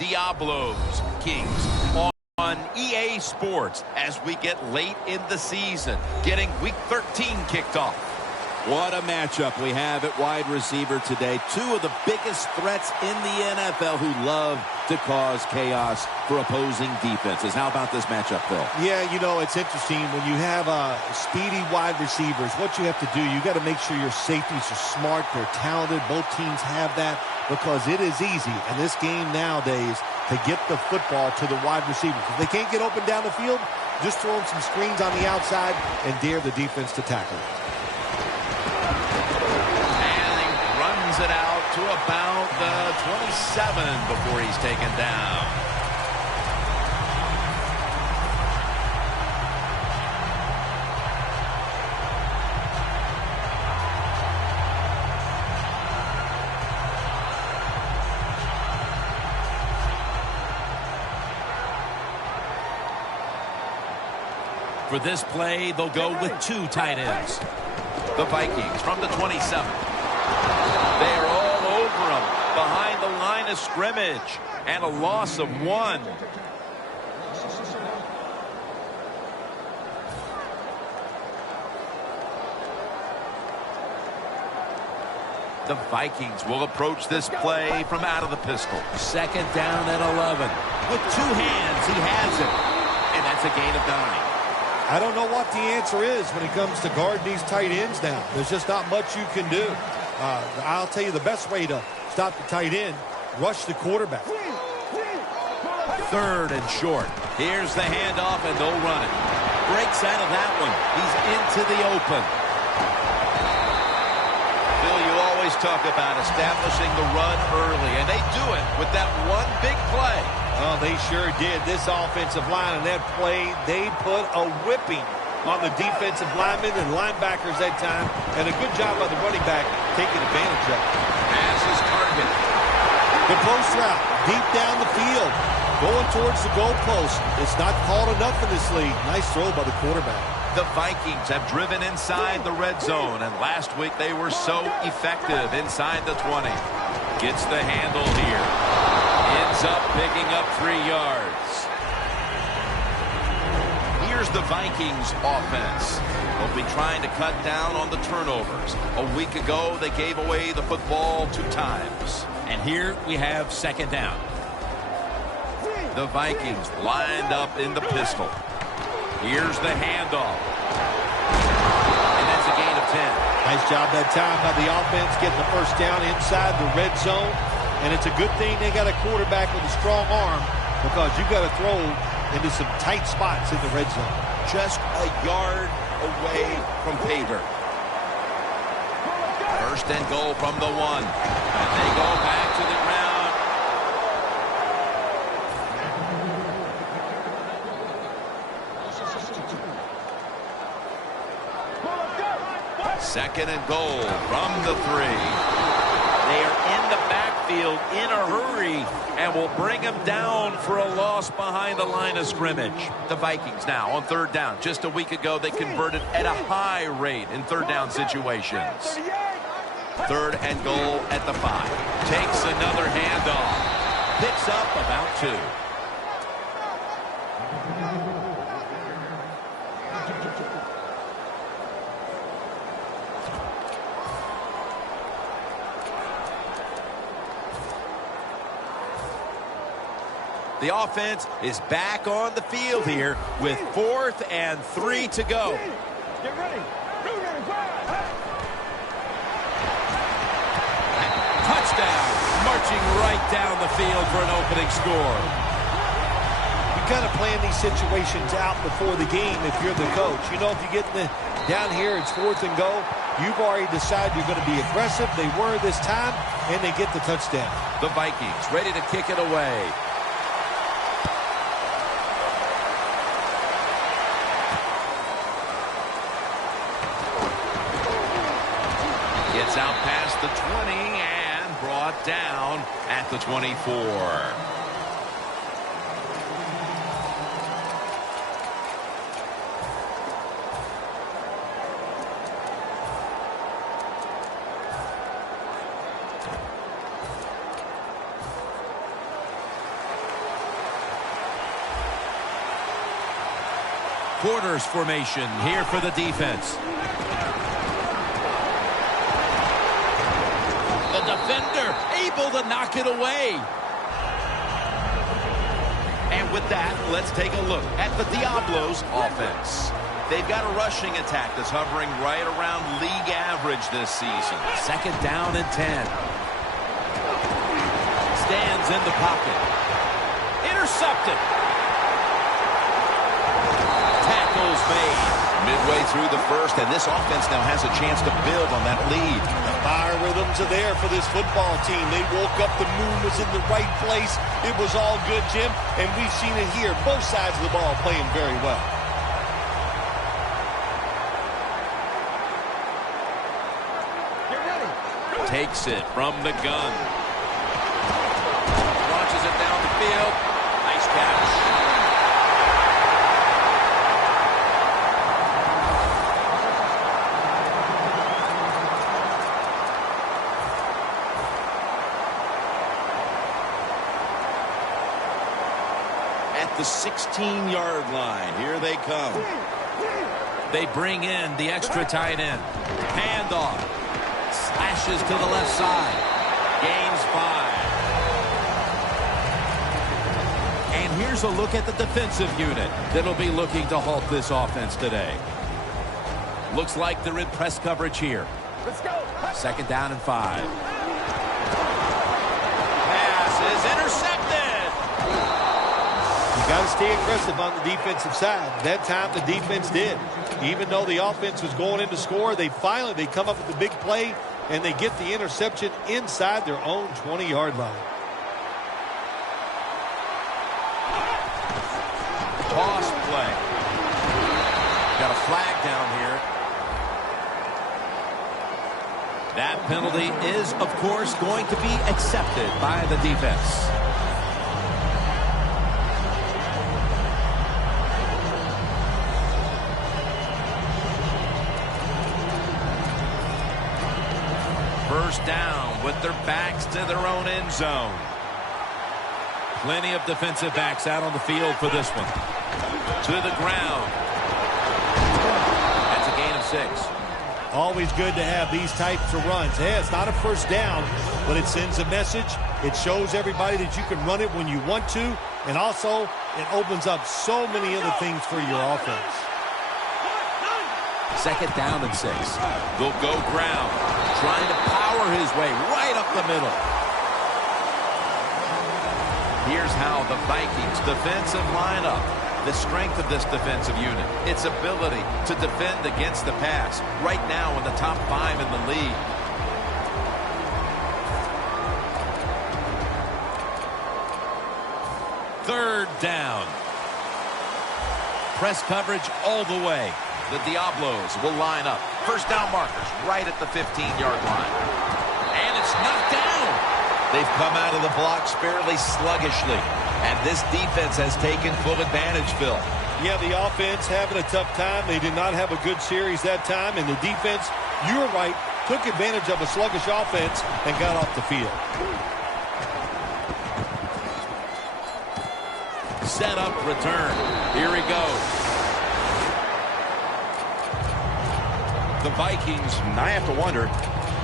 Diablos Kings on EA Sports as we get late in the season, getting Week 13 kicked off. What a matchup we have at wide receiver today. Two of the biggest threats in the NFL who love to cause chaos for opposing defenses. How about this matchup, Phil? Yeah, you know, it's interesting. When you have speedy wide receivers, what you have to do, you got to make sure your safeties are smart, they're talented. Both teams have that because it is easy in this game nowadays to get the football to the wide receivers. If they can't get open down the field, just throw them some screens on the outside and dare the defense to tackle it. It out to about the 27 before he's taken down. For this play, they'll go with two tight ends. The Vikings from the 27. They're all over him behind the line of scrimmage, and a loss of 1. The Vikings will approach this play from out of the pistol. Second down at 11. With two hands, he has it. And that's a gain of 9. I don't know what the answer is when it comes to guarding these tight ends now. There's just not much you can do. I'll tell you the best way to stop the tight end, rush the quarterback. Third and short. Here's the handoff, and they'll run it. Breaks out of that one. He's into the open. Phil, you always talk about establishing the run early, and they do it with that one big play. Oh, they sure did. This offensive line and that play, they put a whipping on the defensive linemen and linebackers that time, and a good job by the running back taking advantage of it. Pass is targeted. The post route, deep down the field, going towards the goalpost. It's not called enough in this league. Nice throw by the quarterback. The Vikings have driven inside the red zone, and last week they were so effective inside the 20. Gets the handle here. Ends up picking up 3 yards. Here's the Vikings offense. They'll be trying to cut down on the turnovers. A week ago, they gave away the football 2 times. And here we have second down. The Vikings lined up in the pistol. Here's the handoff. And that's a gain of 10. Nice job that time by the offense getting the first down inside the red zone. And it's a good thing they got a quarterback with a strong arm because you got to throw into some tight spots in the red zone. Just a yard away from pay dirt. First and goal from the 1. And they go back to the ground. Second and goal from the 3. They are in the backfield in a hurry and will bring him down for a loss behind the line of scrimmage. The Vikings now on third down. Just a week ago, they converted at a high rate in third down situations. Third and goal at the 5. Takes another handoff. Picks up about 2. The offense is back on the field here with 4th and 3 to go. Get ready. Touchdown. Marching right down the field for an opening score. You kind of plan these situations out before the game if you're the coach. You know, if you get down here, it's 4th and go. You've already decided you're going to be aggressive. They were this time, and they get the touchdown. The Vikings ready to kick it away. Gets out past the 20 and brought down at the 24. quarters formation here for the defense. The defender able to knock it away. And with that, let's take a look at the Diablos offense. They've got a rushing attack that's hovering right around league average this season. Second down and 10. Stands in the pocket. Intercepted. Tackles made. Midway through the first, and this offense now has a chance to build on that lead. The fire rhythms are there for this football team. They woke up, the moon was in the right place. It was all good, Jim, and we've seen it here. Both sides of the ball playing very well. Takes it from the gun. Launches it down the field. Nice catch. At the 16-yard line, here they come. They bring in the extra tight end. Handoff. Slashes to the left side. Gains 5. And here's a look at the defensive unit that'll be looking to halt this offense today. Looks like they're in press coverage here. Let's go. Second down and 5. Pass is intercepted. You got to stay aggressive on the defensive side. That time the defense did. Even though the offense was going in to score, they come up with the big play, and they get the interception inside their own 20-yard line. Toss play. Got a flag down here. That penalty is, of course, going to be accepted by the defense. First down with their backs to their own end zone. Plenty of defensive backs out on the field for this one. To the ground. That's a gain of 6. Always good to have these types of runs. Hey, it's not a first down, but it sends a message. It shows everybody that you can run it when you want to, and also it opens up so many other things for your offense. Second down and 6. They'll go ground, trying to power his way right up the middle. Here's how the Vikings defensive lineup, the strength of this defensive unit, its ability to defend against the pass, right now in the top 5 in the league. Third down. Press coverage all the way. The Diablos will line up. First down markers right at the 15-yard line. And it's knocked down. They've come out of the blocks fairly sluggishly, and this defense has taken full advantage, Phil. Yeah, the offense having a tough time. They did not have a good series that time, and the defense, you were right, took advantage of a sluggish offense and got off the field. Set up, return. Here he goes. The Vikings, I have to wonder,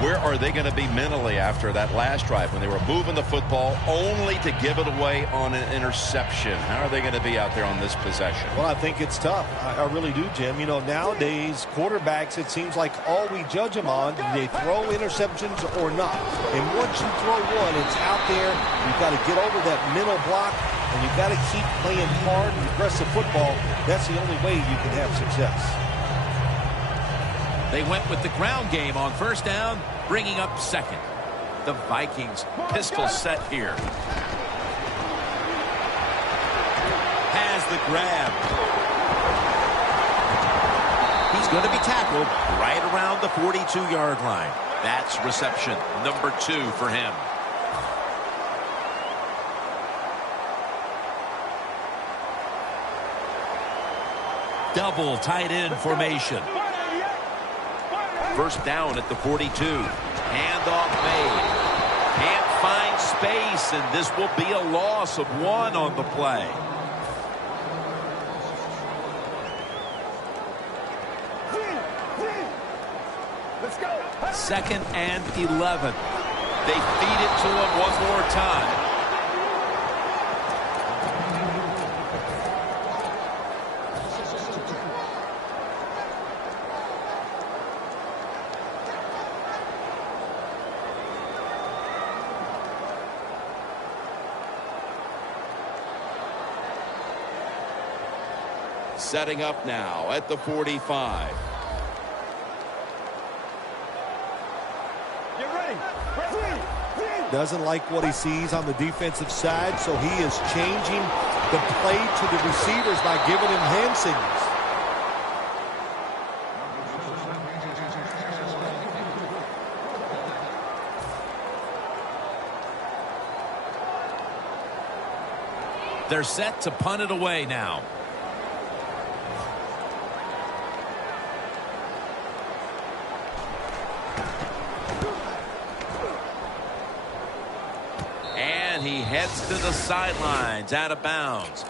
where are they going to be mentally after that last drive when they were moving the football only to give it away on an interception? How are they going to be out there on this possession? Well, I think it's tough. I really do, Jim. You know, nowadays, quarterbacks, it seems like all we judge them on, do they throw interceptions or not? And once you throw one, it's out there. You've got to get over that mental block, and you've got to keep playing hard and aggressive football. That's the only way you can have success. They went with the ground game on first down, bringing up second. The Vikings pistol set here. Has the grab. He's going to be tackled right around the 42-yard line. That's reception number 2 for him. Double tight end formation. First down at the 42. Handoff made. Can't find space, and this will be a loss of 1 on the play. 2nd and 11. They feed it to him one more time. Setting up now at the 45. Get ready. Doesn't like what he sees on the defensive side, so he is changing the play to the receivers by giving him hand signals. They're set to punt it away now. And he heads to the sidelines, out of bounds.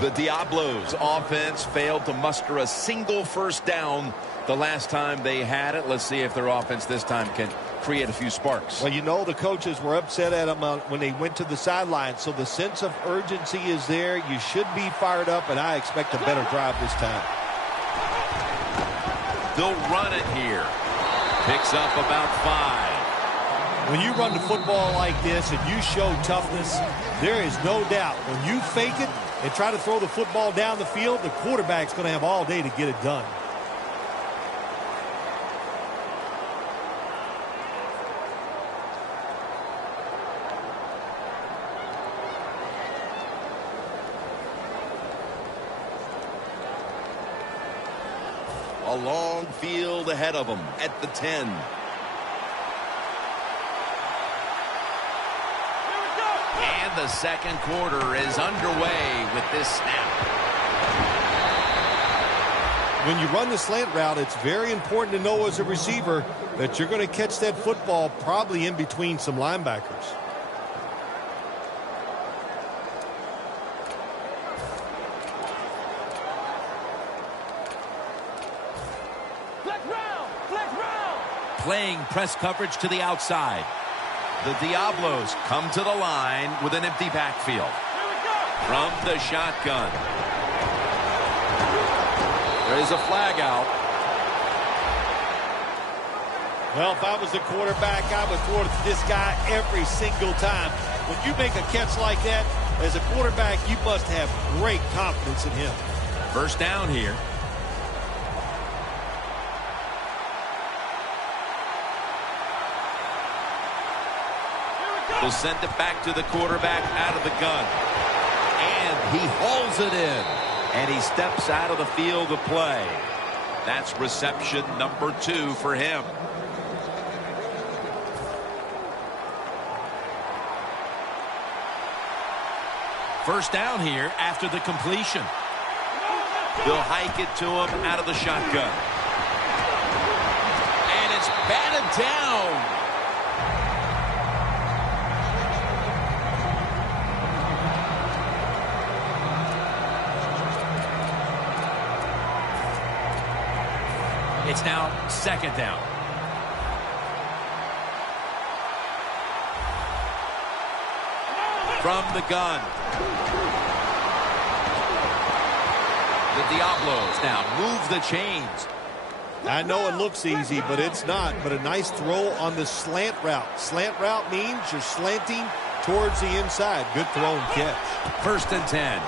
The Diablos offense failed to muster a single first down the last time they had it. Let's see if their offense this time can create a few sparks. Well, you know the coaches were upset at him when they went to the sidelines, so the sense of urgency is there. You should be fired up, and I expect a better drive this time. They'll run it here. Picks up about 5. When you run the football like this and you show toughness, there is no doubt when you fake it and try to throw the football down the field, the quarterback's going to have all day to get it done. A long field ahead of them at the 10. And the second quarter is underway with this snap. When you run the slant route, it's very important to know as a receiver that you're going to catch that football probably in between some linebackers. Playing press coverage to the outside. The Diablos come to the line with an empty backfield. From the shotgun. There's a flag out. Well, if I was the quarterback, I would throw it to this guy every single time. When you make a catch like that, as a quarterback, you must have great confidence in him. First down here. They'll send it back to the quarterback out of the gun. And he hauls it in. And he steps out of the field of play. That's reception number 2 for him. First down here after the completion. They'll hike it to him out of the shotgun. And it's batted down. It's now second down. From the gun. The Diablos now move the chains. I know it looks easy, but it's not. But a nice throw on the slant route. Slant route means you're slanting towards the inside. Good throw and catch. First and 10.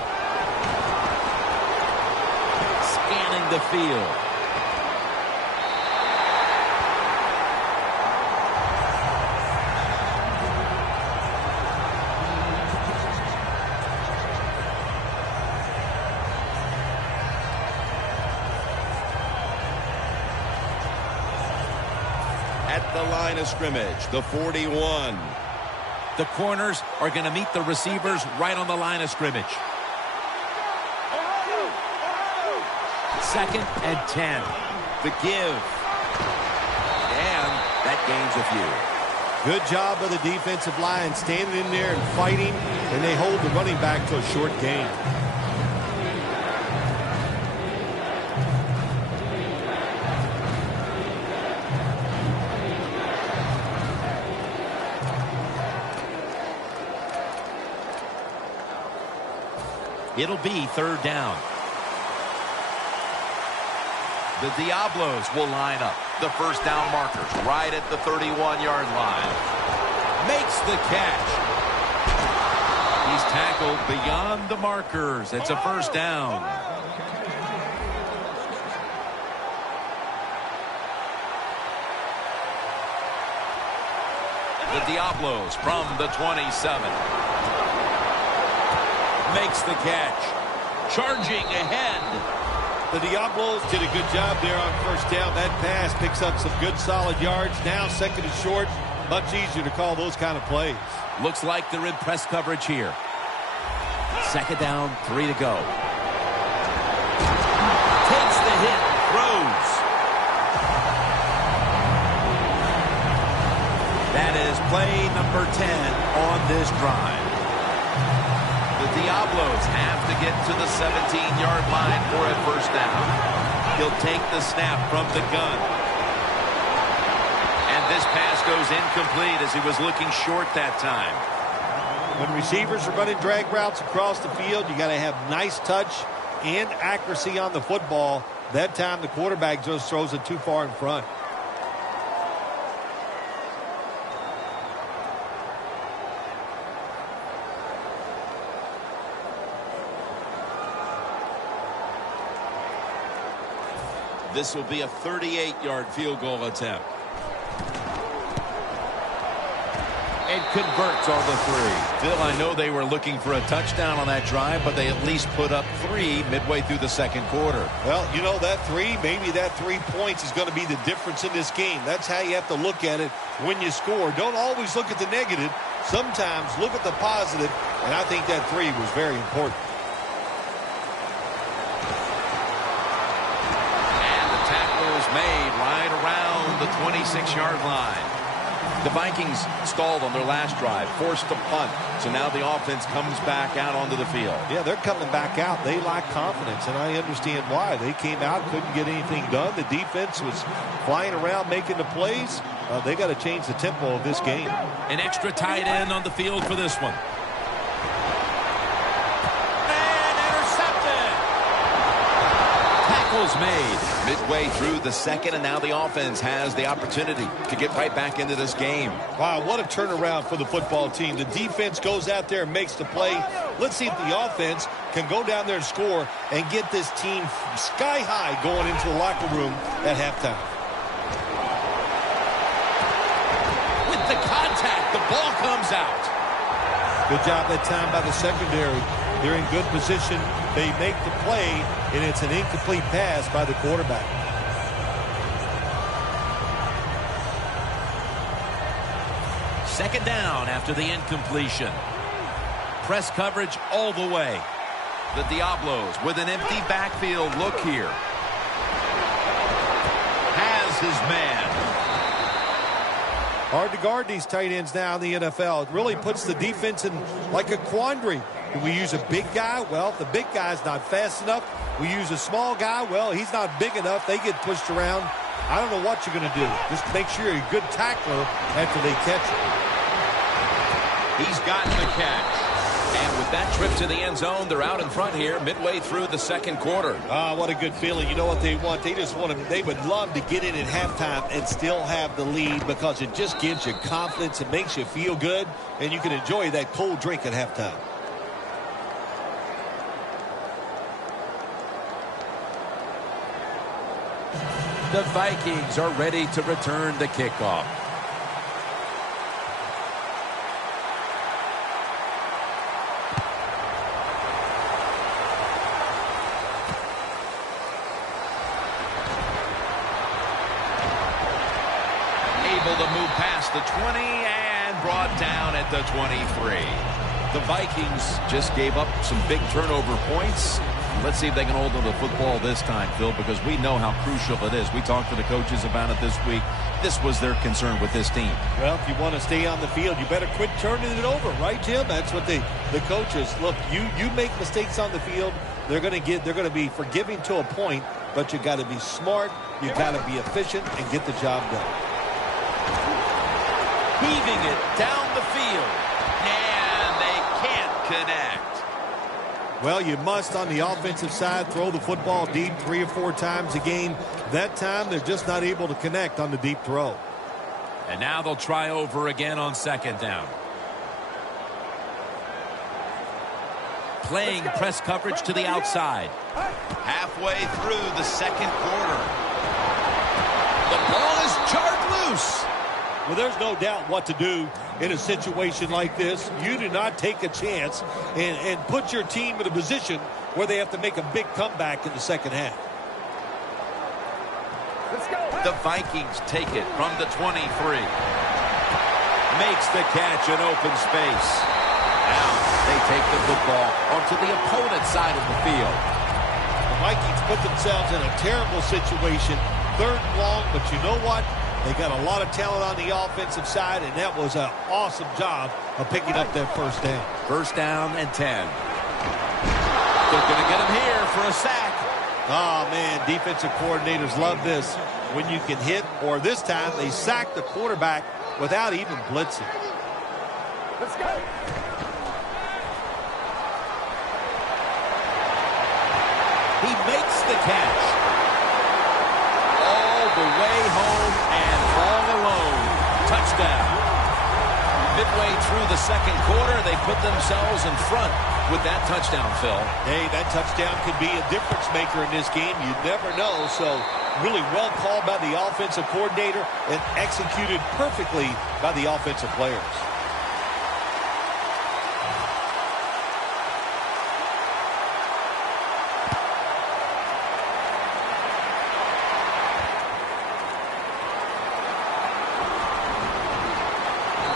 Scanning the field. At the line of scrimmage, the 41. The corners are going to meet the receivers right on the line of scrimmage. Second and 10. The give. And that gains a few. Good job of the defensive line standing in there and fighting, and they hold the running back to a short gain. It'll be 3rd down. The Diablos will line up. The first down markers right at the 31-yard line. Makes the catch. He's tackled beyond the markers. It's a 1st down. The Diablos from the 27. Makes the catch. Charging ahead. The Diablos did a good job there on 1st down. That pass picks up some good solid yards. Now 2nd and short. Much easier to call those kind of plays. Looks like they're in press coverage here. 2nd down, 3 to go. Takes the hit, throws. That is play number 10 on this drive. The Diablos have to get to the 17-yard line for a 1st down. He'll take the snap from the gun. And this pass goes incomplete as he was looking short that time. When receivers are running drag routes across the field, you got to have nice touch and accuracy on the football. That time the quarterback just throws it too far in front. This will be a 38-yard field goal attempt. And converts on the 3. Phil, I know they were looking for a touchdown on that drive, but they at least put up 3 midway through the 2nd quarter. Well, you know, that 3, maybe that 3 points is going to be the difference in this game. That's how you have to look at it when you score. Don't always look at the negative. Sometimes look at the positive, and I think that 3 was very important. Made right around the 26-yard line. The Vikings stalled on their last drive, forced to punt. So now the offense comes back out onto the field. Yeah, they're coming back out. They lack confidence, and I understand why. They came out, couldn't get anything done. The defense was flying around making the plays. They got to change the tempo of this game. An extra tight end on the field for this one. Made midway through the 2nd, and now the offense has the opportunity to get right back into this game. Wow, what a turnaround for the football team. The defense goes out there and makes the play. Let's see if the offense can go down there and score and get this team sky high going into the locker room at halftime. With the contact, the ball comes out. Good job that time by the secondary. They're in good position. They make the play, and it's an incomplete pass by the quarterback. Second down after the incompletion. Press coverage all the way. The Diablos with an empty backfield look here. Has his man. Hard to guard these tight ends now in the NFL. It really puts the defense in like a quandary. Do we use a big guy? Well, if the big guy's not fast enough, we use a small guy. Well, he's not big enough. They get pushed around. I don't know what you're going to do. Just make sure you're a good tackler after they catch you. He's gotten the catch. And with that trip to the end zone, they're out in front here midway through the 2nd quarter. Ah, what a good feeling. You know what they want? They just want to, they would love to get in at halftime and still have the lead because it just gives you confidence. It makes you feel good, and you can enjoy that cold drink at halftime. The Vikings are ready to return the kickoff. Able to move past the 20 and brought down at the 23. The Vikings just gave up some big turnover points. Let's see if they can hold on to the football this time, Phil, because we know how crucial it is. We talked to the coaches about it this week. This was their concern with this team. Well, if you want to stay on the field, you better quit turning it over, right, Jim? That's what the coaches look. You make mistakes on the field, they're going to be forgiving to a point, but you got to be smart, you got to be efficient, and get the job done. Heaving it down the field, and they can't connect. Well, you must, on the offensive side, throw the football deep 3 or 4 times a game. That time, they're just not able to connect on the deep throw. And now they'll try over again on second down. Playing press coverage to the outside. Halfway through the second quarter. The ball is charged loose. Well, there's no doubt what to do in a situation like this. You do not take a chance and put your team in a position where they have to make a big comeback in the second half. Let's go. The Vikings take it from the 23. Makes the catch in open space. Now they take the football onto the opponent's side of the field. The Vikings put themselves in a terrible situation. 3rd and long, but you know what? They got a lot of talent on the offensive side, and that was an awesome job of picking up that first down. 1st down and 10. They're going to get him here for a sack. Oh, man, defensive coordinators love this. When you can hit, or this time they sack the quarterback without even blitzing. Let's go. He makes the catch. All the way home and all alone. Touchdown. Midway through the second quarter, they put themselves in front with that touchdown, Phil. Hey, that touchdown could be a difference maker in this game. You never know. So really well called by the offensive coordinator and executed perfectly by the offensive players.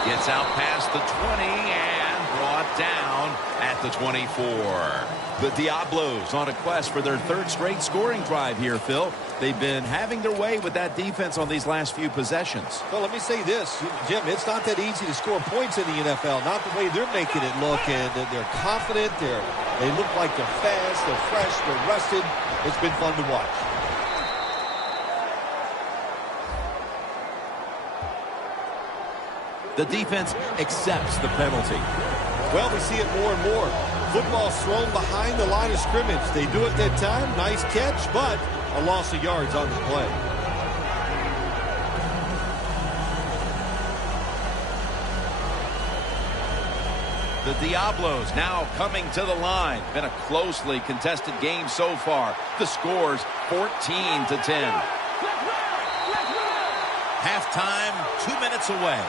Gets out past the 20 and brought down at the 24. The Diablos on a quest for their 3rd straight scoring drive here, Phil. They've been having their way with that defense on these last few possessions. Well, let me say this, Jim, it's not that easy to score points in the NFL, not the way they're making it look, and they're confident, they look like they're fast, they're fresh, they're rested. It's been fun to watch. The defense accepts the penalty. Well, we see it more and more. Football's thrown behind the line of scrimmage. They do it that time. Nice catch, but a loss of yards on the play. The Diablos now coming to the line. Been a closely contested game so far. The score's 14-10. Halftime, 2 minutes away.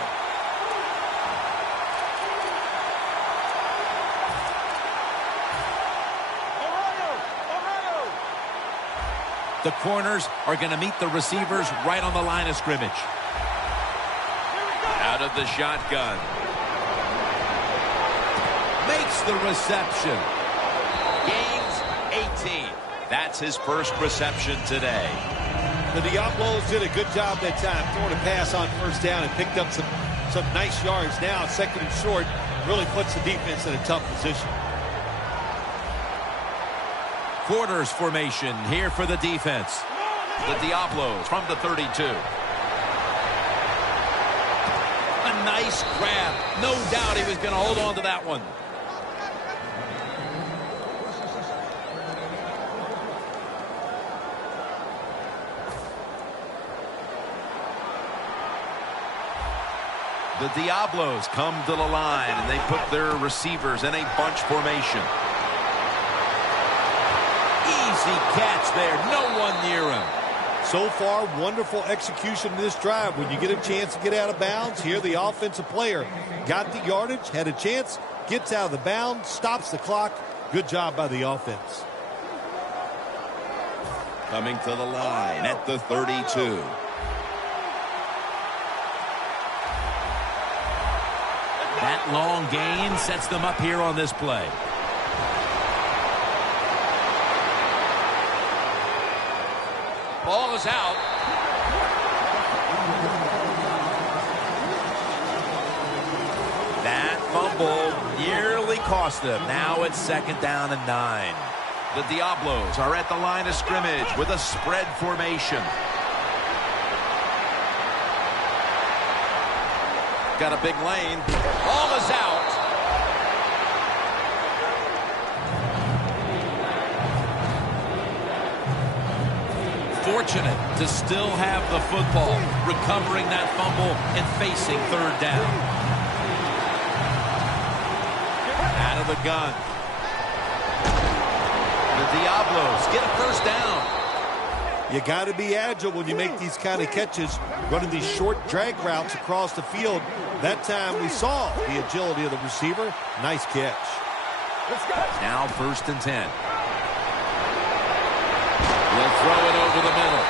The corners are going to meet the receivers right on the line of scrimmage. Out of the shotgun. Makes the reception. Gains 18. That's his first reception today. The Diablos did a good job that time, throwing a pass on 1st down and picked up some nice yards. Now, 2nd and short, really puts the defense in a tough position. Quarters formation here for the defense. The Diablos from the 32. A nice grab. No doubt he was going to hold on to that one. The Diablos come to the line, and they put their receivers in a bunch formation. Easy catch there. No one near him. So far, wonderful execution in this drive. When you get a chance to get out of bounds, here the offensive player got the yardage, had a chance, gets out of the bound, stops the clock. Good job by the offense. Coming to the line at the 32. That long gain sets them up here on this play. Ball is out. That fumble nearly cost them. Now it's 2nd down and 9. The Diablos are at the line of scrimmage with a spread formation. Got a big lane. Ball is out. fortunate to still have the football, recovering that fumble and facing third down. Out of the gun. The Diablos get a first down. You got to be agile when you make these kind of catches, running these short drag routes across the field. That time we saw the agility of the receiver. Nice catch. Now 1st and 10. He'll throw it over the middle.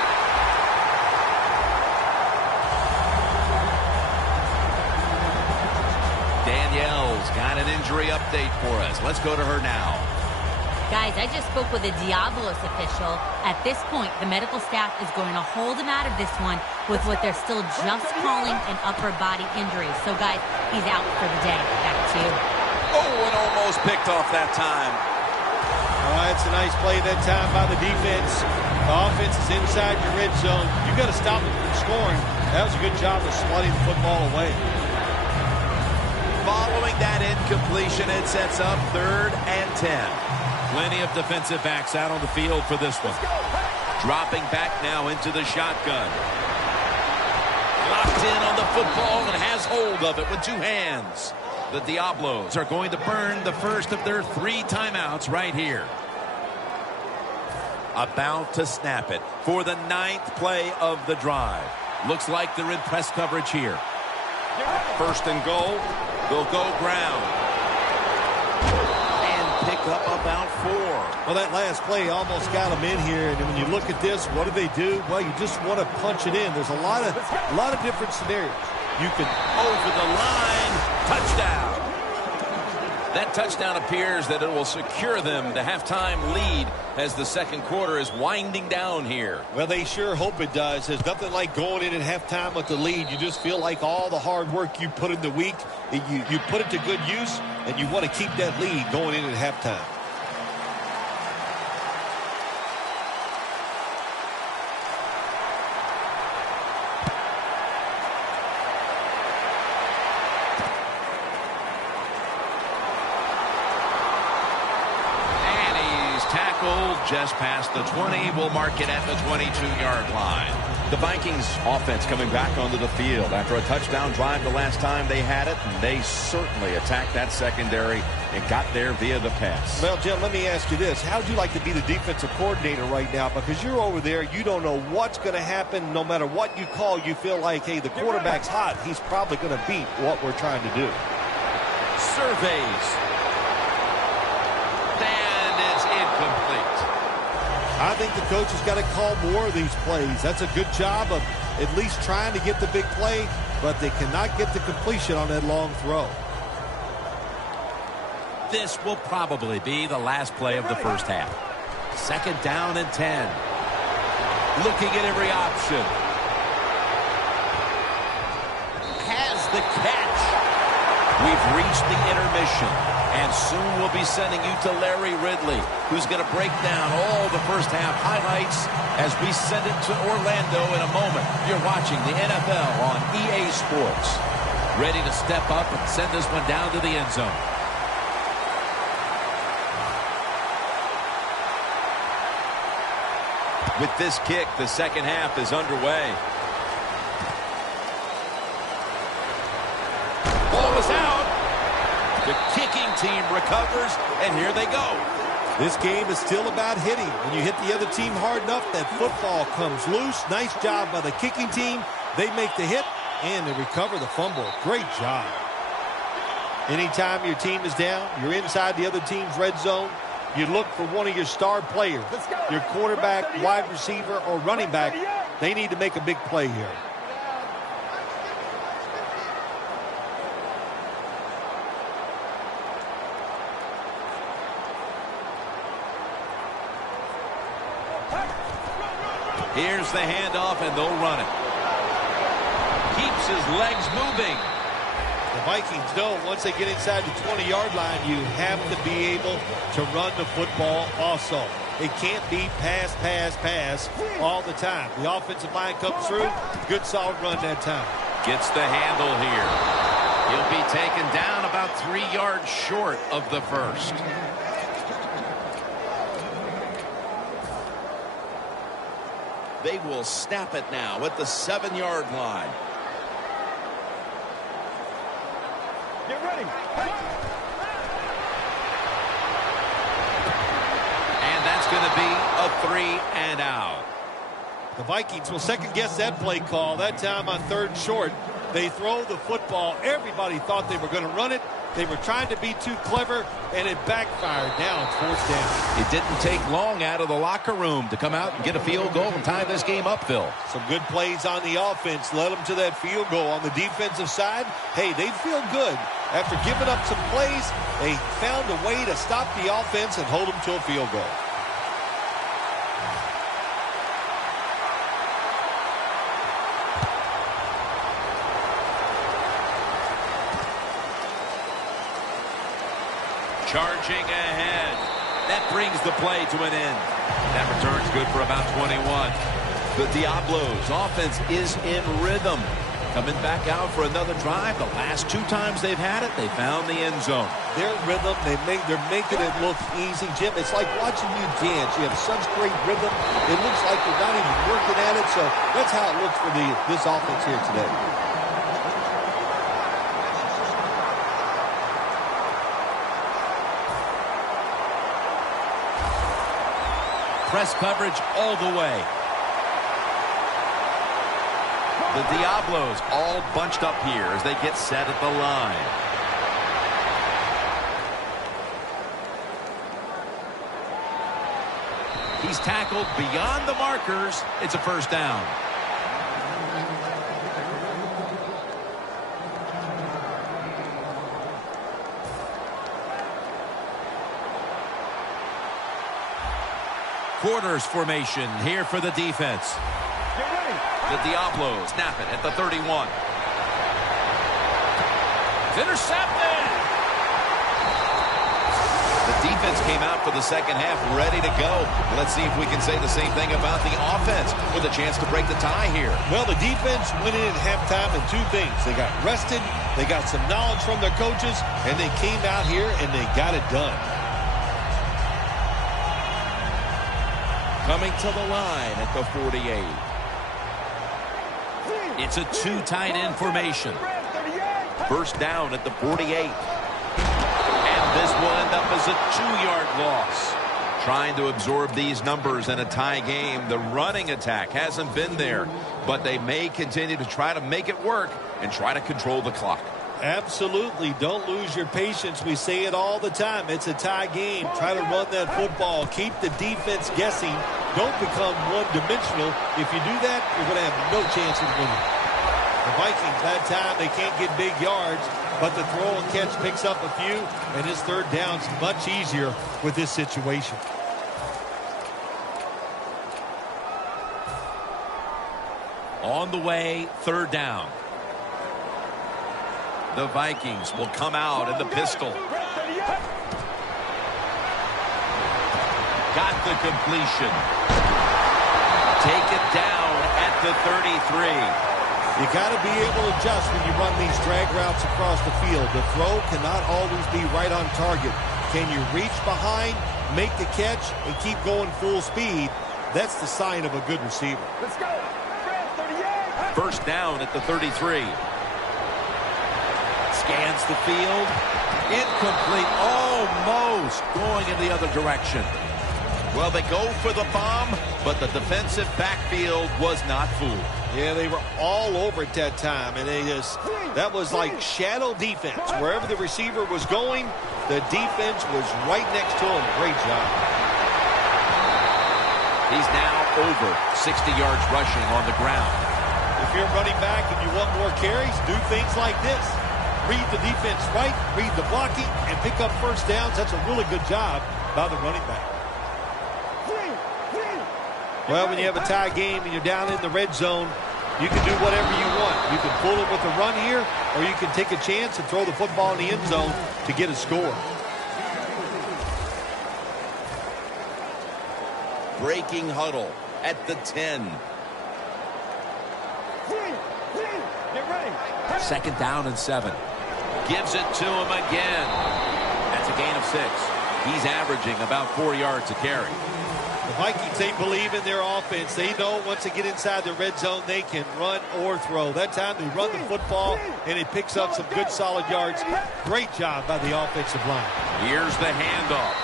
Danielle's got an injury update for us. Let's go to her now. Guys, I just spoke with a Diablos official. At this point, the medical staff is going to hold him out of this one with what they're still just calling an upper body injury. So, guys, he's out for the day. Back to you. Oh, and almost picked off that time. Oh, that's a nice play that time by the defense. The offense is inside your red zone. You got to stop them from scoring. That was a good job of swatting the football away. Following that incompletion, it sets up 3rd and 10. Plenty of defensive backs out on the field for this one. Dropping back now into the shotgun. Locked in on the football and has hold of it with 2 hands. The Diablos are going to burn the first of their 3 timeouts right here. About to snap it for the 9th play of the drive. Looks like they're in press coverage here. 1st and goal. They'll go ground. Pick up about 4. Well, that last play almost got them in here. And when you look at this, what do? Well, you just want to punch it in. There's a lot of different scenarios. You could over the line. Touchdown. That touchdown appears that it will secure them the halftime lead as the second quarter is winding down here. Well, they sure hope it does. There's nothing like going in at halftime with the lead. You just feel like all the hard work you put in the week, you put it to good use, and you want to keep that lead going in at halftime. Just past the 20. We'll mark it at the 22-yard line. The Vikings offense coming back onto the field after a touchdown drive the last time they had it, and they certainly attacked that secondary and got there via the pass. Well, Jim, let me ask you this. How would you like to be the defensive coordinator right now? Because you're over there, you don't know what's going to happen. No matter what you call, you feel like, hey, the quarterback's hot. He's probably going to beat what we're trying to do. Surveys. And it's incomplete. I think the coach has got to call more of these plays. That's a good job of at least trying to get the big play, but they cannot get the completion on that long throw. This will probably be the last play of the first half. 2nd down and 10. Looking at every option. Has the catch. We've reached the intermission, and soon we'll be sending you to Larry Ridley, who's going to break down all the first half highlights as we send it to Orlando in a moment. You're watching the NFL on EA Sports. Ready to step up and send this one down to the end zone. With this kick, the second half is underway. Ball is out. The kicking team recovers, and here they go. This game is still about hitting. When you hit the other team hard enough, that football comes loose. Nice job by the kicking team. They make the hit, and they recover the fumble. Great job. Anytime your team is down, you're inside the other team's red zone, you look for one of your star players, your quarterback, wide receiver, or running back. They need to make a big play here. Here's the handoff, and they'll run it. Keeps his legs moving. The Vikings know once they get inside the 20-yard line, you have to be able to run the football also. It can't be pass, pass, pass all the time. The offensive line comes through. Good, solid run that time. Gets the handle here. He'll be taken down about 3 yards short of the first. They will snap it now at the 7-yard line. Get ready. And that's going to be a 3 and out. The Vikings will second-guess that play call. That time on 3rd and short, they throw the football. Everybody thought they were going to run it. They were trying to be too clever, and it backfired. Now it's 4th down. It didn't take long out of the locker room to come out and get a field goal and tie this game up, Phil. Some good plays on the offense led them to that field goal. On the defensive side, hey, they feel good. After giving up some plays, they found a way to stop the offense and hold them to a field goal. Charging ahead. That brings the play to an end. That return's good for about 21. The Diablos offense is in rhythm. Coming back out for another drive. The last 2 times they've had it, they found the end zone. Their rhythm, they're making it look easy, Jim. It's like watching you dance. You have such great rhythm. It looks like you're not even working at it. So that's how it looks for this offense here today. Press coverage all the way. The Diablos all bunched up here as they get set at the line. He's tackled beyond the markers. It's a 1st down. Quarters formation here for the defense. Get ready. The Diablos snap it at the 31. It's intercepted. The defense came out for the second half ready to go. Let's see if we can say the same thing about the offense with a chance to break the tie here. Well, the defense went in at halftime in 2 things. They got rested, they got some knowledge from their coaches, and they came out here and they got it done. Coming to the line at the 48. It's a 2 tight end formation. 1st down at the 48. And this will end up as a 2-yard loss. Trying to absorb these numbers in a tie game. The running attack hasn't been there, but they may continue to try to make it work and try to control the clock. Absolutely. Don't lose your patience. We say it all the time. It's a tie game. Try to run that football. Keep the defense guessing. Don't become one-dimensional. If you do that, you're going to have no chance of winning. The Vikings, that time, they can't get big yards, but the throw and catch picks up a few, and his 3rd down's much easier with this situation. On the way, 3rd down. The Vikings will come out in the pistol. Got the completion. Take it down at the 33. You got to be able to adjust when you run these drag routes across the field. The throw cannot always be right on target. Can you reach behind, make the catch, and keep going full speed? That's the sign of a good receiver. Let's go. 38. 1st down at the 33. Scans the field. Incomplete. Almost going in the other direction. Well, they go for the bomb, but the defensive backfield was not fooled. Yeah, they were all over at that time, and that was like shadow defense. Wherever the receiver was going, the defense was right next to him. Great job. He's now over 60 yards rushing on the ground. If you're running back and you want more carries, do things like this. Read the defense right, read the blocking, and pick up 1st downs. That's a really good job by the running back. Well, when you have a tie game and you're down in the red zone, you can do whatever you want. You can pull it with a run here, or you can take a chance and throw the football in the end zone to get a score. Breaking huddle at the 10. Get ready. 2nd down and 7. Gives it to him again. That's a gain of 6. He's averaging about 4 yards a carry. The Vikings, they believe in their offense. They know once they get inside the red zone, they can run or throw. That time they run the football, and it picks up some good solid yards. Great job by the offensive line. Here's the handoff.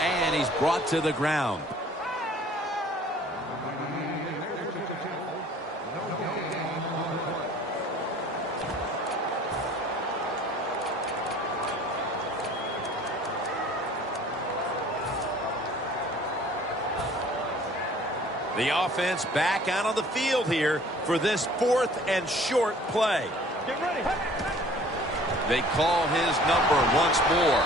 And he's brought to the ground. The offense back out on the field here for this 4th and short play. Get ready. They call his number once more.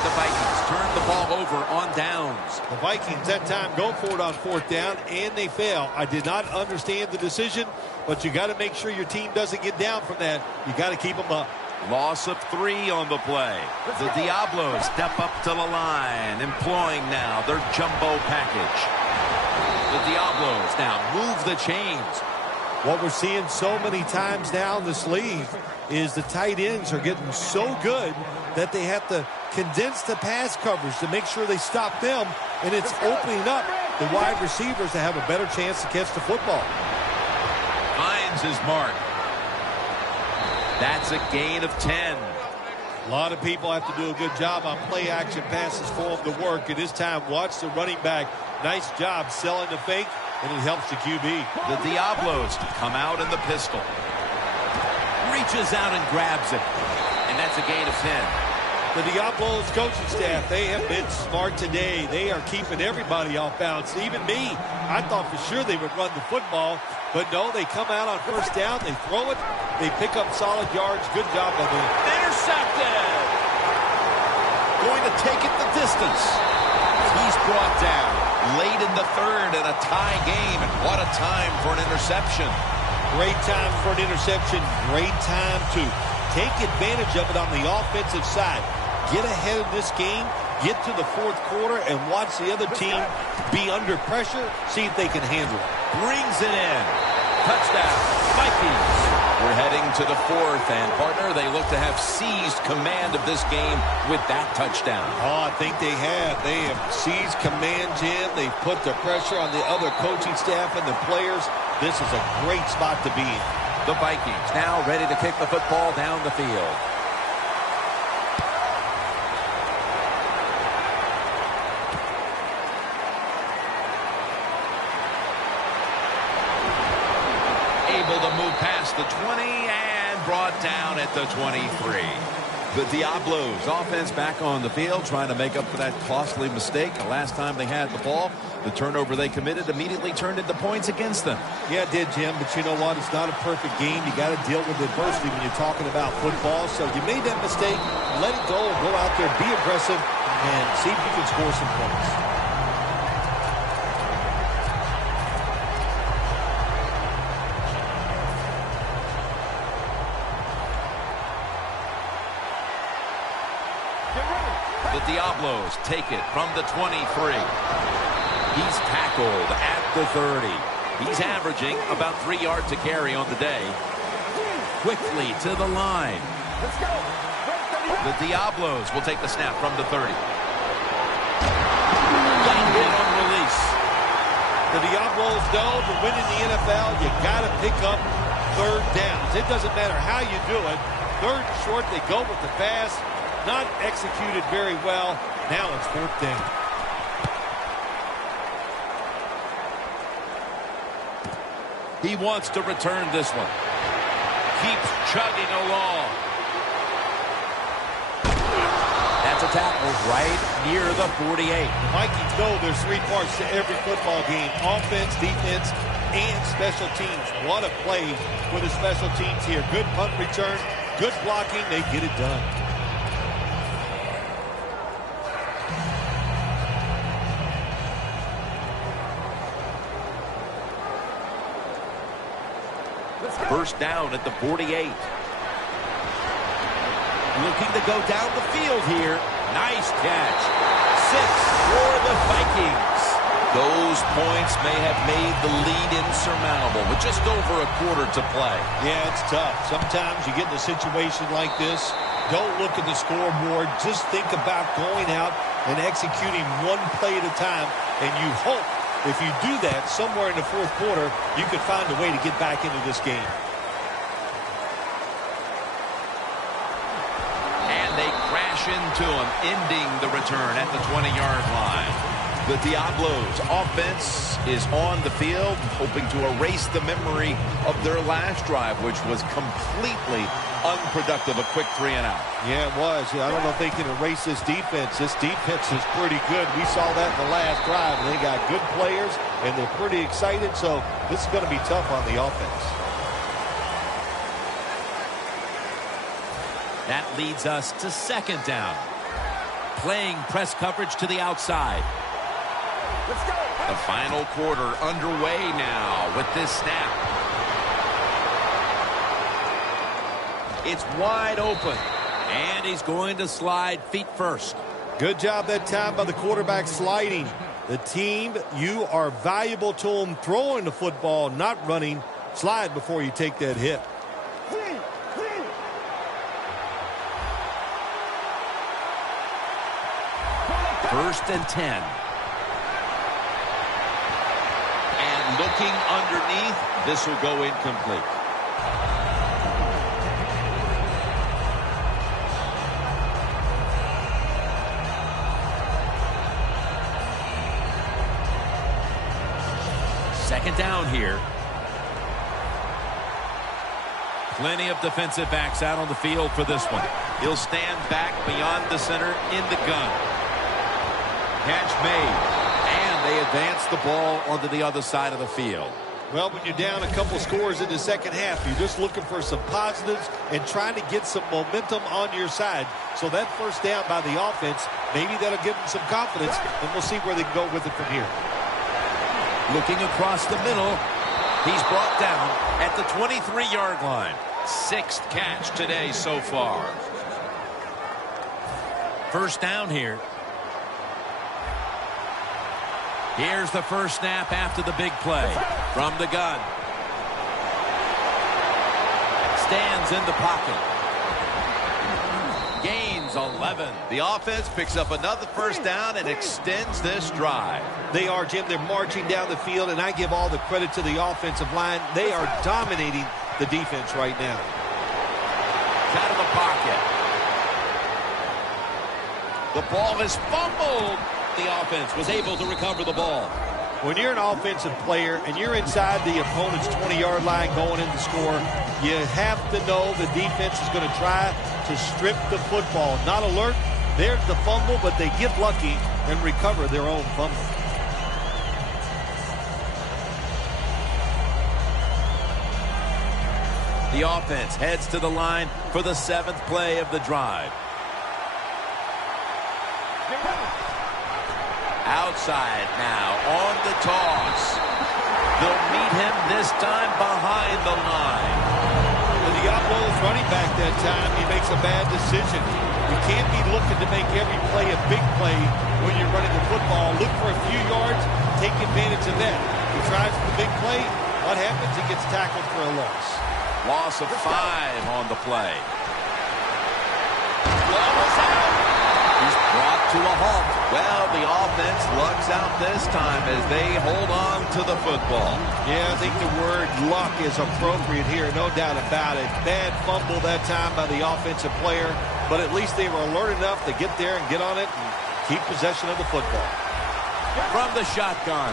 The Vikings turn the ball over on downs. The Vikings that time go for it on 4th down, and they fail. I did not understand the decision, but you got to make sure your team doesn't get down from that. You got to keep them up. Loss of 3 on the play. The Diablos step up to the line, employing now their jumbo package. The Diablos now move the chains. What we're seeing so many times now in this league is the tight ends are getting so good that they have to condense the pass coverage to make sure they stop them, and it's opening up the wide receivers to have a better chance to catch the football. Finds his mark. That's a gain of 10. A lot of people have to do a good job on play action passes for them to work. At this time, watch the running back. Nice job selling the fake, and it helps the QB. The Diablos come out in the pistol. Reaches out and grabs it. And that's a gain of 10. The Diablos coaching staff, they have been smart today. They are keeping everybody off balance, even me. I thought for sure they would run the football, but no, they come out on 1st down, they throw it, they pick up solid yards. Good job by them. Intercepted! Going to take it the distance. He's brought down late in the 3rd in a tie game, and what a time for an interception. Great time for an interception. Great time to take advantage of it on the offensive side. Get ahead of this game, get to the 4th quarter, and watch the other team be under pressure, see if they can handle it. Brings it in. Touchdown, Vikings. We're heading to the 4th, and partner, they look to have seized command of this game with that touchdown. Oh, I think they have. They have seized command, Jim. They've put the pressure on the other coaching staff and the players. This is a great spot to be in. The Vikings now ready to kick the football down the field. Able to move past the 20 and brought down at the 23. The Diablos offense back on the field trying to make up for that costly mistake. The last time they had the ball, the turnover they committed immediately turned into points against them. Yeah, it did, Jim, but you know what? It's not a perfect game. You got to deal with adversity when you're talking about football. So you made that mistake, let it go, and go out there, be aggressive, and see if you can score some points. The Diablos take it from the 23. He's tackled at the 30. He's averaging about 3 yards a carry on the day. Quickly to the line. Let's go. The Diablos will take the snap from the 30. Yanked it on release. The Diablos know to win in the NFL, you got to pick up 3rd downs. It doesn't matter how you do it. 3rd and short, they go with the pass. Not executed very well. Now it's 4th down. He wants to return this one. Keeps chugging along. That's a tackle right near the 48. The Vikings know there's 3 parts to every football game. Offense, defense, and special teams. What a play for the special teams here. Good punt return, good blocking. They get it done. First down at the 48. Looking to go down the field here. Nice catch. 6 for the Vikings. Those points may have made the lead insurmountable with just over a quarter to play. Yeah, it's tough. Sometimes you get in a situation like this, don't look at the scoreboard. Just think about going out and executing one play at a time, and you hope If you do that somewhere in the fourth quarter, you could find a way to get back into this game. And they crash into him, ending the return at the 20-yard line. The Diablos offense is on the field, hoping to erase the memory of their last drive, which was completely unproductive, a quick 3-and-out. Yeah, it was. I don't know if they can erase this defense. This defense is pretty good. We saw that in the last drive, and they got good players, and they're pretty excited, so this is going to be tough on the offense. That leads us to second down. Playing press coverage to the outside. Let's go. The final quarter underway now with this snap. It's wide open. And he's going to slide feet first. Good job that time by the quarterback sliding. The team, you are valuable to them throwing the football, not running. Slide before you take that hit. First and 10. And looking underneath, this will go incomplete. Second down here. Plenty of defensive backs out on the field for this one. He'll stand back beyond the center in the gun. Catch made. And they advance the ball onto the other side of the field. Well, when you're down a couple scores in the second half, you're just looking for some positives and trying to get some momentum on your side. So that first down by the offense, maybe that'll give them some confidence, and we'll see where they can go with it from here. Looking across the middle. He's brought down at the 23-yard line. Sixth catch today so far. First down here. Here's the first snap after the big play. From the gun. Stands in the pocket. Gains 11. The offense picks up another first down and extends this drive. They are, Jim. They're marching down the field, and I give all the credit to the offensive line. They are dominating the defense right now. Out of the pocket. The ball is fumbled. The offense was able to recover the ball. When you're an offensive player and you're inside the opponent's 20-yard line going in to score, you have to know the defense is going to try to strip the football. Not alert. There's the fumble, but they get lucky and recover their own fumble. The offense heads to the line for the seventh play of the drive. Outside now on the toss. They'll meet him this time behind the line. The Diablos running back that time, he makes a bad decision. You can't be looking to make every play a big play when you're running the football. Look for a few yards, take advantage of that. He tries for the big play. What happens? He gets tackled for a loss. Loss of 5 on the play. Ball is out. He's brought to a halt. Well, the offense lucks out this time as they hold on to the football. Yeah, I think the word luck is appropriate here, no doubt about it. Bad fumble that time by the offensive player, but at least they were alert enough to get there and get on it and keep possession of the football. From the shotgun.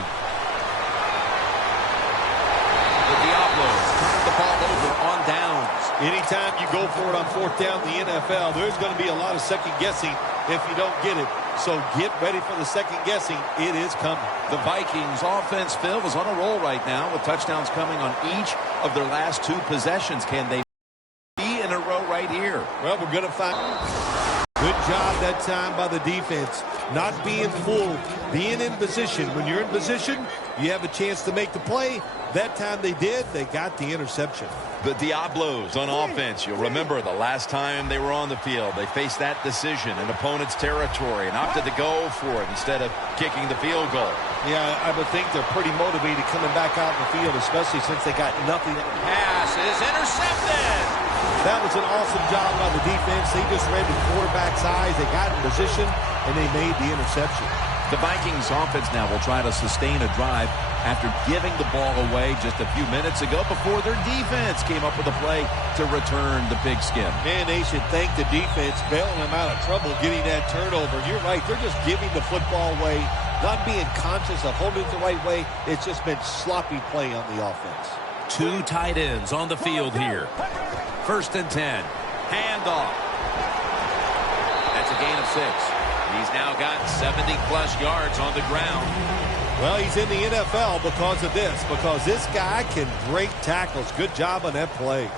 The Diablos turn the ball over on downs. Anytime you go for it on fourth down in the NFL, there's going to be a lot of second guessing if you don't get it. So get ready for the second guessing. It is coming. The Vikings offense, Phil, is on a roll right now with touchdowns coming on each of their last 2 possessions. Can they be in a row right here? Well, we're going to find. Good job that time by the defense. Not being full, being in position. When you're in position, you have a chance to make the play. That time they did. They got the interception. The Diablos on offense. You'll remember the last time they were on the field, they faced that decision in opponent's territory and opted to go for it instead of kicking the field goal. Yeah, I would think they're pretty motivated coming back out in the field, especially since they got nothing. Pass is intercepted. That was an awesome job by the defense. They just read the quarterback's eyes. They got in position, and they made the interception. The Vikings offense now will try to sustain a drive after giving the ball away just a few minutes ago before their defense came up with a play to return the pigskin. Man, they should thank the defense bailing them out of trouble getting that turnover. You're right. They're just giving the football away, not being conscious of holding it the right way. It's just been sloppy play on the offense. Two tight ends on the field here. 1st and 10. Handoff. That's a gain of 6. He's now got 70-plus yards on the ground. Well, he's in the NFL because of this, because this guy can break tackles. Good job on that play.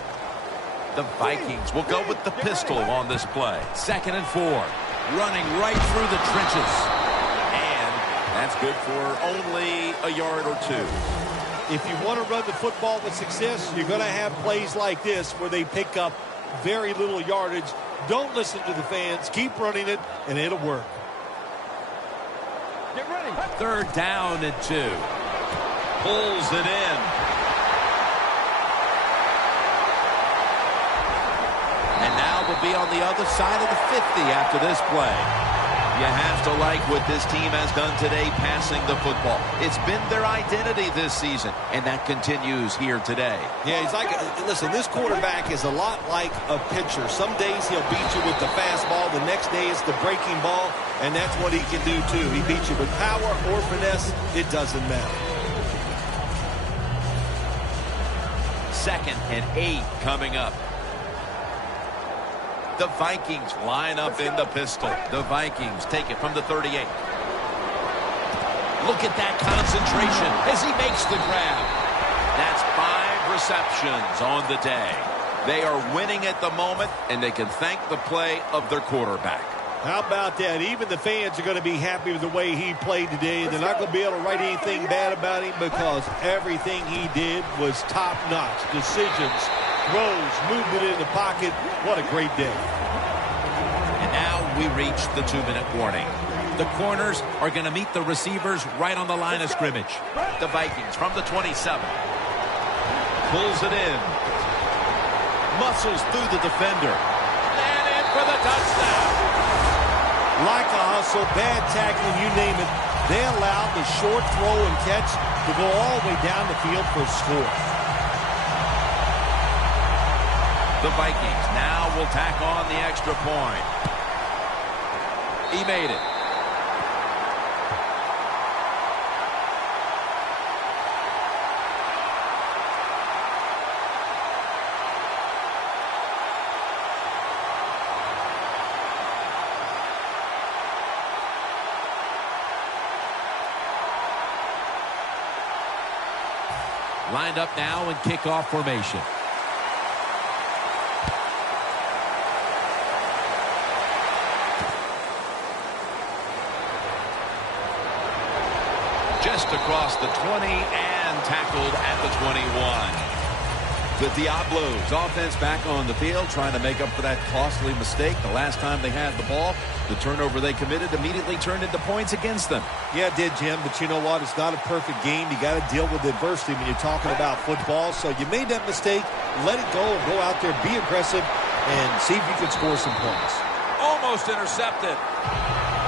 The Vikings will go with the pistol on this play. 2nd and 4. Running right through the trenches. And that's good for only a yard or 2. If you want to run the football with success, you're going to have plays like this where they pick up very little yardage. Don't listen to the fans. Keep running it, and it'll work. Get ready. 3rd down and 2. Pulls it in. And now we'll be on the other side of the 50 after this play. You have to like what this team has done today passing the football. It's been their identity this season, and that continues here today. Yeah, he's like, listen, this quarterback is a lot like a pitcher. Some days he'll beat you with the fastball. The next day it's the breaking ball, and that's what he can do too. He beats you with power or finesse. It doesn't matter. 2nd and 8 coming up. The Vikings line up in the pistol. The Vikings take it from the 38. Look at that concentration as he makes the grab. That's 5 receptions on the day. They are winning at the moment, and they can thank the play of their quarterback. How about that? Even the fans are going to be happy with the way he played today. They're not going to be able to write anything bad about him because everything he did was top-notch. Decisions, throws, movement in the pocket. What a great day. And now we reach the 2-minute warning. The corners are going to meet the receivers right on the line of scrimmage. The Vikings from the 27. Pulls it in. Muscles through the defender. And in for the touchdown. Like a hustle, bad tackling, you name it. They allowed the short throw and catch to go all the way down the field for a score. The Vikings now will tack on the extra point. He made it. Lined up now in kickoff formation. Just across the 20 and tackled at the 21. The Diablos offense back on the field trying to make up for that costly mistake the last time they had the ball. The turnover they committed immediately turned into points against them. Yeah, it did, Jim, but you know what? It's not a perfect game. You got to deal with adversity when you're talking about football. So you made that mistake, let it go, go out there, be aggressive, and see if you can score some points. Almost intercepted.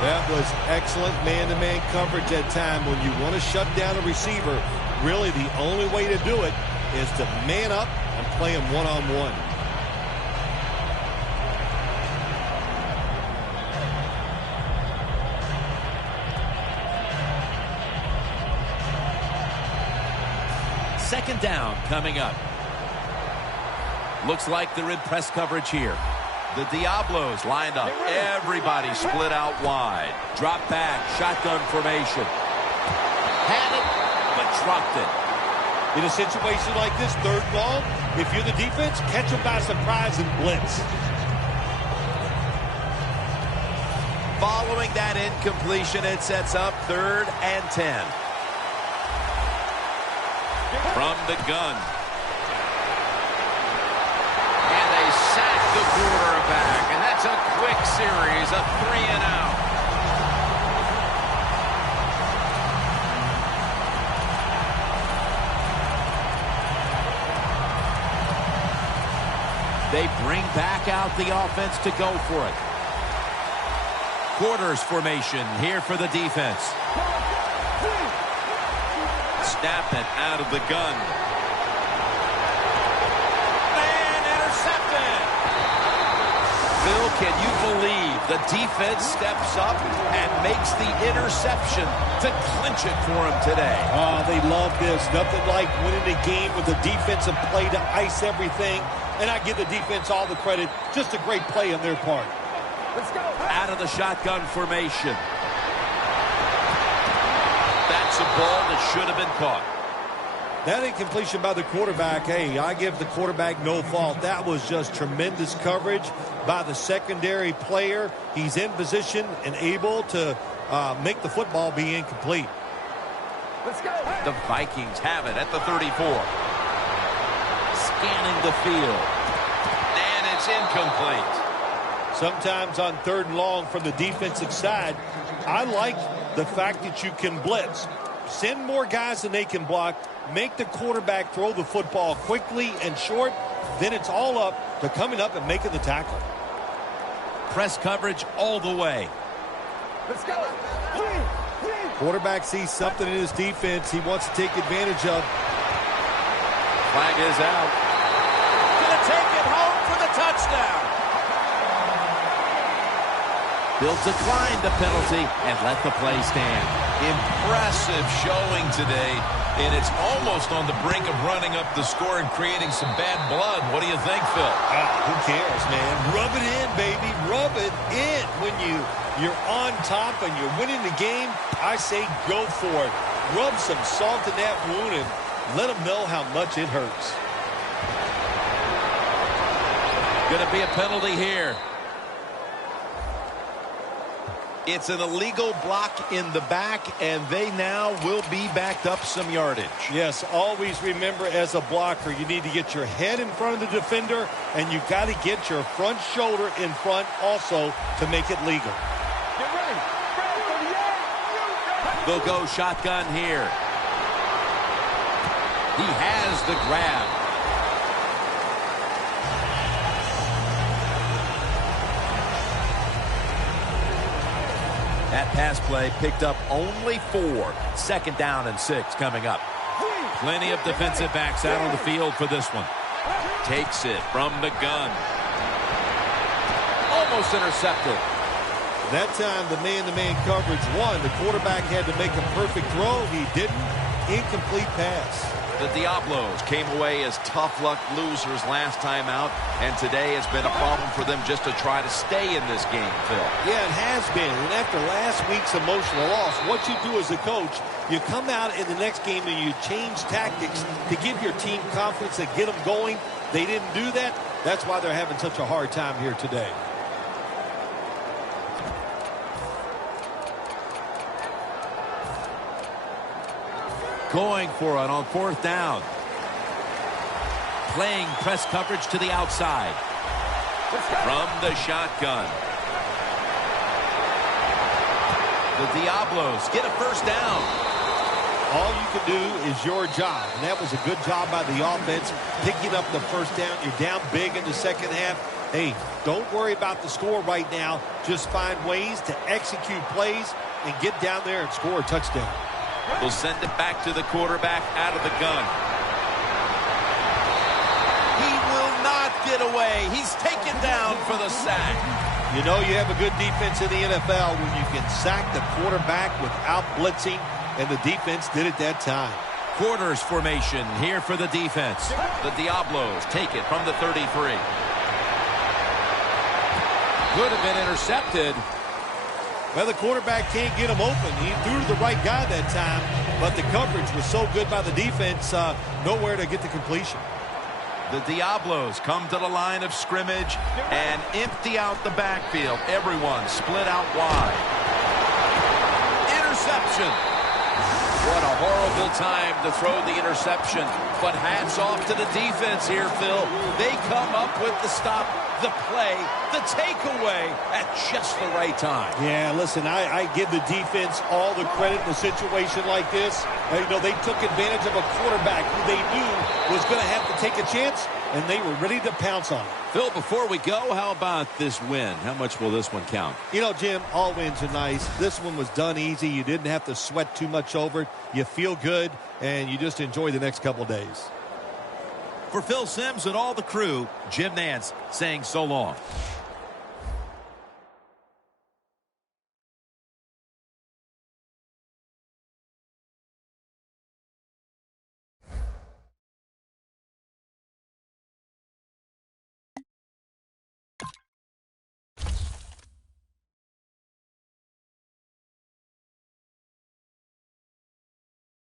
That was excellent man-to-man coverage that time. When you want to shut down a receiver, really the only way to do it is to man up and play him one-on-one. Second down coming up. Looks like they're in press coverage here. The Diablos lined up. Everybody split out wide. Drop back, shotgun formation. Had it, but dropped it. In a situation like this, 3rd and long, if you're the defense, catch them by surprise and blitz. Following that incompletion, it sets up 3rd and 10. From the gun. And they sack the quarterback. And that's a quick series, a 3-and-out. They bring back out the offense to go for it. Quarters formation here for the defense. Snap it out of the gun. And intercepted. Phil, can you believe the defense steps up and makes the interception to clinch it for him today? Oh, they love this. Nothing like winning a game with a defensive play to ice everything. And I give the defense all the credit. Just a great play on their part. Let's go. Out of the shotgun formation. That's a ball that should have been caught. That incompletion by the quarterback, hey, I give the quarterback no fault. That was just tremendous coverage by the secondary player. He's in position and able to make the football be incomplete. Let's go. The Vikings have it at the 34. Scanning the field. And it's incomplete. Sometimes on 3rd and long from the defensive side, I like the fact that you can blitz. Send more guys than they can block. Make the quarterback throw the football quickly and short. Then it's all up to coming up and making the tackle. Press coverage all the way. Let's go. Quarterback sees something in his defense he wants to take advantage of. Flag is out. Gonna take it home for the touchdown. They'll decline the penalty and let the play stand. Impressive showing today, and it's almost on the brink of running up the score and creating some bad blood. What do you think, Phil? Who cares, man? Rub it in, baby. Rub it in. When you're on top and you're winning the game, I say go for it. Rub some salt in that wound and let them know how much it hurts. Going to be a penalty here. It's an illegal block in the back, and they now will be backed up some yardage. Yes, always remember as a blocker, you need to get your head in front of the defender, and you've got to get your front shoulder in front also to make it legal. Get ready. They'll go shotgun here. He has the grab. That pass play picked up only 4. 2nd down and 6 coming up. Plenty of defensive backs out on the field for this one. Takes it from the gun. Almost intercepted. That time the man-to-man coverage won. The quarterback had to make a perfect throw. He didn't. Incomplete pass. The Diablos came away as tough luck losers last time out, and today has been a problem for them just to try to stay in this game, Phil. Yeah, it has been. And after last week's emotional loss, what you do as a coach, you come out in the next game and you change tactics to give your team confidence and get them going. They didn't do that. That's why they're having such a hard time here today. Going for it on 4th down. Playing press coverage to the outside. From the shotgun. The Diablos get a 1st down. All you can do is your job. And that was a good job by the offense, picking up the 1st down. You're down big in the 2nd half. Hey, don't worry about the score right now. Just find ways to execute plays and get down there and score a touchdown. We'll send it back to the quarterback out of the gun. He will not get away. He's taken down for the sack. You know you have a good defense in the NFL when you can sack the quarterback without blitzing, and the defense did it that time. Quarters formation here for the defense. The Diablos take it from the 33. Could have been intercepted. Well, the quarterback can't get him open. He threw to the right guy that time, but the coverage was so good by the defense, nowhere to get the completion. The Diablos come to the line of scrimmage and empty out the backfield. Everyone split out wide. Interception. What a horrible time to throw the interception. But hats off to the defense here, Phil. They come up with the stop. the play, the takeaway at just the right time. Yeah, listen, I give the defense all the credit in a situation like this. They took advantage of a quarterback who they knew was going to have to take a chance, and they were ready to pounce on it. Phil, before we go, how about this win? How much will this one count? Jim, all wins are nice. This one was done easy. You didn't have to sweat too much over it. You feel good, and you just enjoy the next couple days. For Phil Simms and all the crew, Jim Nantz saying so long.